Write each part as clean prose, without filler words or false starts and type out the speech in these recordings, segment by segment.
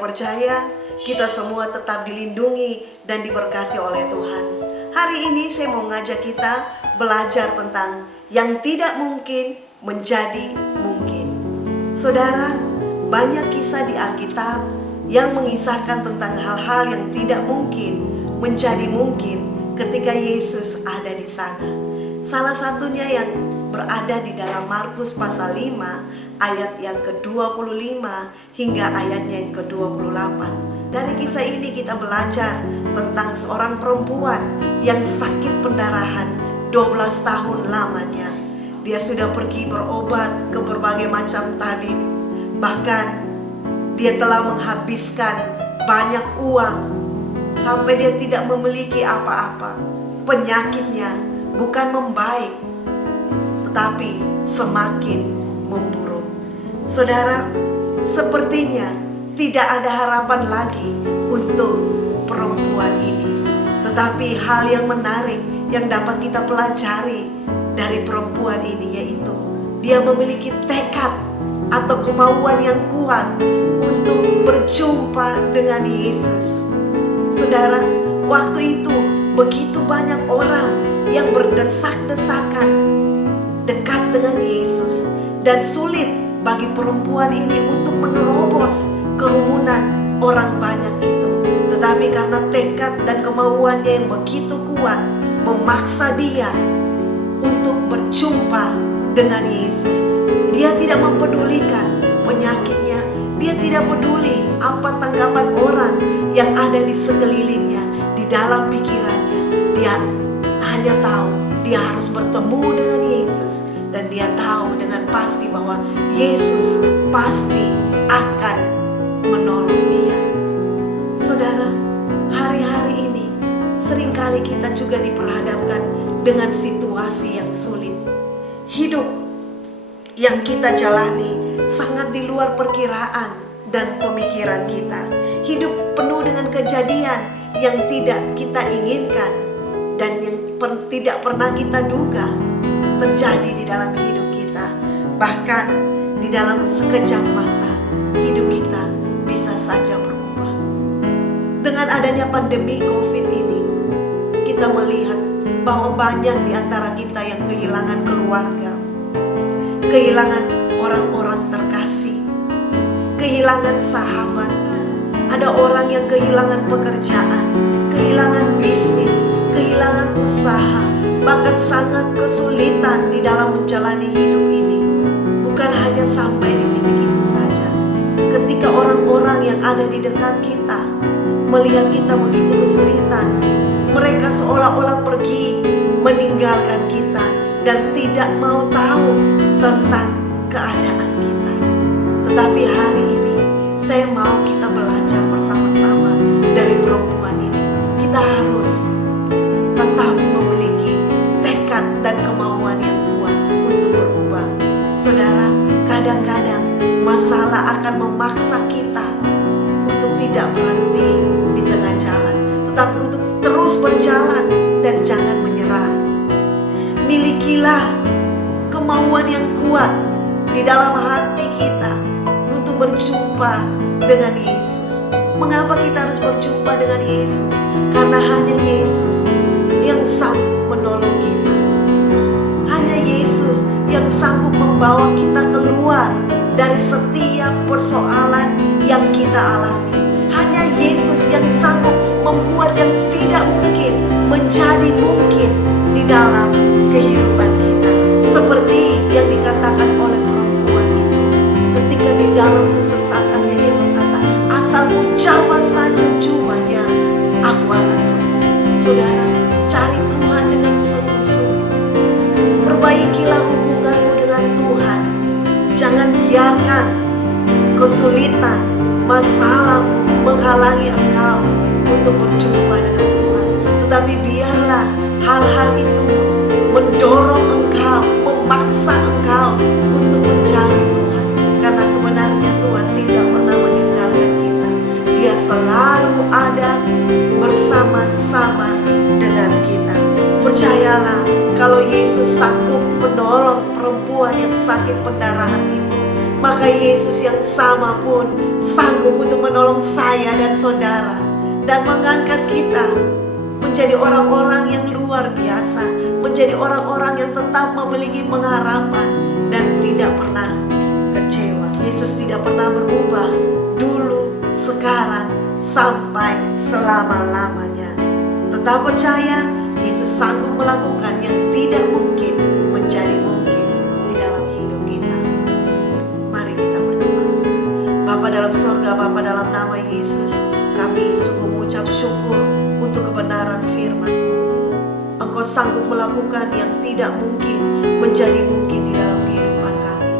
percaya kita semua tetap dilindungi dan diberkati oleh Tuhan. Hari ini saya mau ngajak kita belajar tentang yang tidak mungkin menjadi mungkin. Saudara, banyak kisah di Alkitab yang mengisahkan tentang hal-hal yang tidak mungkin menjadi mungkin ketika Yesus ada di sana. Salah satunya yang berada di dalam Markus pasal 5 ayat yang ke-25 hingga ayatnya yang ke-28. Dari kisah ini kita belajar tentang seorang perempuan yang sakit pendarahan 12 tahun lamanya. Dia sudah pergi berobat ke berbagai macam tabib. Bahkan dia telah menghabiskan banyak uang sampai dia tidak memiliki apa-apa. Penyakitnya bukan membaik, tetapi semakin memburuk. Saudara, sepertinya tidak ada harapan lagi untuk perempuan ini. Tetapi hal yang menarik yang dapat kita pelajari dari perempuan ini, yaitu dia memiliki tekad atau kemauan yang kuat untuk berjumpa dengan Yesus. Saudara, waktu itu begitu banyak orang yang berdesak-desakan dekat dengan Yesus, dan sulit bagi perempuan ini untuk menerobos kerumunan orang banyak itu. Tetapi karena tekad dan kemauannya yang begitu kuat, memaksa dia untuk berjumpa dengan Yesus. Dia tidak mempedulikan penyakitnya, dia tidak peduli apa tanggapan orang yang ada di sekelilingnya. Di dalam pikirannya, dia hanya tahu dia harus bertemu dengan Yesus. Dan dia tahu dengan pasti bahwa Yesus pasti akan menolong dia. Saudara, hari-hari ini seringkali kita juga diperhadapkan dengan situasi yang sulit. Hidup yang kita jalani sangat di luar perkiraan dan pemikiran kita. Hidup penuh dengan kejadian yang tidak kita inginkan dan yang tidak pernah kita duga terjadi di dalam hidup kita. Bahkan di dalam sekejap mata hidup kita bisa saja berubah. Dengan adanya pandemi COVID ini, kita melihat bahwa banyak di antara kita yang kehilangan keluarga, kehilangan orang-orang terkasih, kehilangan sahabat. Ada orang yang kehilangan pekerjaan, kehilangan bisnis, kehilangan usaha, bahkan sangat kesulitan di dalam menjalani hidup ini. Bukan hanya sampai di titik itu saja. Ketika orang-orang yang ada di dekat kita melihat kita begitu kesulitan, mereka seolah-olah pergi meninggalkan kita dan tidak mau tahu tentang keadaan kita. Tetapi hari ini saya mau kita belajar bersama-sama dari perempuan ini. Kita harus tetap memiliki tekad dan kemauan yang kuat untuk berubah. Saudara, kadang-kadang masalah akan memaksa kita untuk tidak berhenti di tengah jalan, tetapi untuk terus berjalan dan jangan menyerah. Milikilah kemauan yang kuat di dalam hati kita untuk berjumpa dengan Yesus. Mengapa kita harus berjumpa dengan Yesus? Karena hanya Yesus yang sanggup menolong kita. Hanya Yesus yang sanggup membawa kita keluar dari setiap persoalan yang kita alami. Hanya Yesus yang sanggup membuat yang tidak mungkin menjadi mungkin di dalam kehidupan kita. Seperti yang dikatakan oleh perempuan itu. Ketika di dalam kesesakannya dia berkata, asalku jamah saja jubahnya, aku akan sembuh. Saudara, cari Tuhan dengan sungguh-sungguh. Perbaikilah hubunganmu dengan Tuhan. Jangan biarkan kesulitan, masalahmu menghalangi engkau untuk berjumpa dengan Tuhan. Tetapi biarlah hal-hal itu mendorong engkau, memaksa engkau untuk mencari Tuhan. Karena sebenarnya Tuhan tidak pernah meninggalkan kita. Dia selalu ada bersama-sama dengan kita. Percayalah, kalau Yesus sanggup menolong perempuan yang sakit pendarahan itu, maka Yesus yang sama pun sanggup untuk menolong saya dan saudara dan mengangkat kita menjadi orang-orang yang luar biasa, menjadi orang-orang yang tetap memiliki pengharapan dan tidak pernah kecewa. Yesus tidak pernah berubah, dulu, sekarang, sampai selama-lamanya. Tetap percaya, Yesus sanggup melakukan yang tidak mungkin menjadi mungkin di dalam hidup kita. Mari kita berdoa. Bapa dalam sorga, Bapa dalam nama Yesus, kami sungguh mengucap syukur untuk kebenaran firman-Mu. Engkau sanggup melakukan yang tidak mungkin menjadi mungkin di dalam kehidupan kami.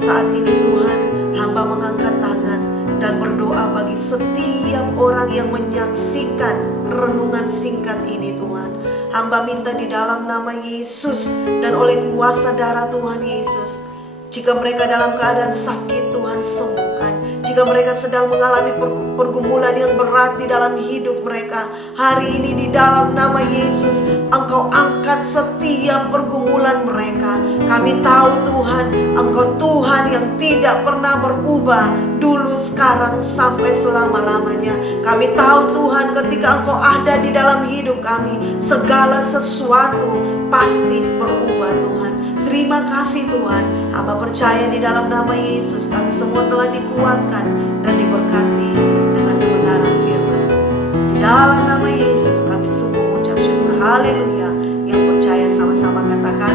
Saat ini Tuhan, hamba mengangkat tangan dan berdoa bagi setiap orang yang menyaksikan renungan singkat ini Tuhan. Hamba minta di dalam nama Yesus dan oleh kuasa darah Tuhan Yesus, jika mereka dalam keadaan sakit, Tuhan sembuhkan. Jika mereka sedang mengalami pergumulan yang berat di dalam hidup mereka, hari ini di dalam nama Yesus, Engkau angkat setiap pergumulan mereka. Kami tahu Tuhan, Engkau Tuhan yang tidak pernah berubah, dulu, sekarang, sampai selama-lamanya. Kami tahu Tuhan, ketika Engkau ada di dalam hidup kami, segala sesuatu pasti berubah Tuhan. Terima kasih Tuhan. Hamba percaya di dalam nama Yesus kami semua telah dikuatkan dan diberkati dengan kebenaran firman. Di dalam nama Yesus kami sungguh mengucap syukur. Haleluya. Yang percaya sama-sama katakan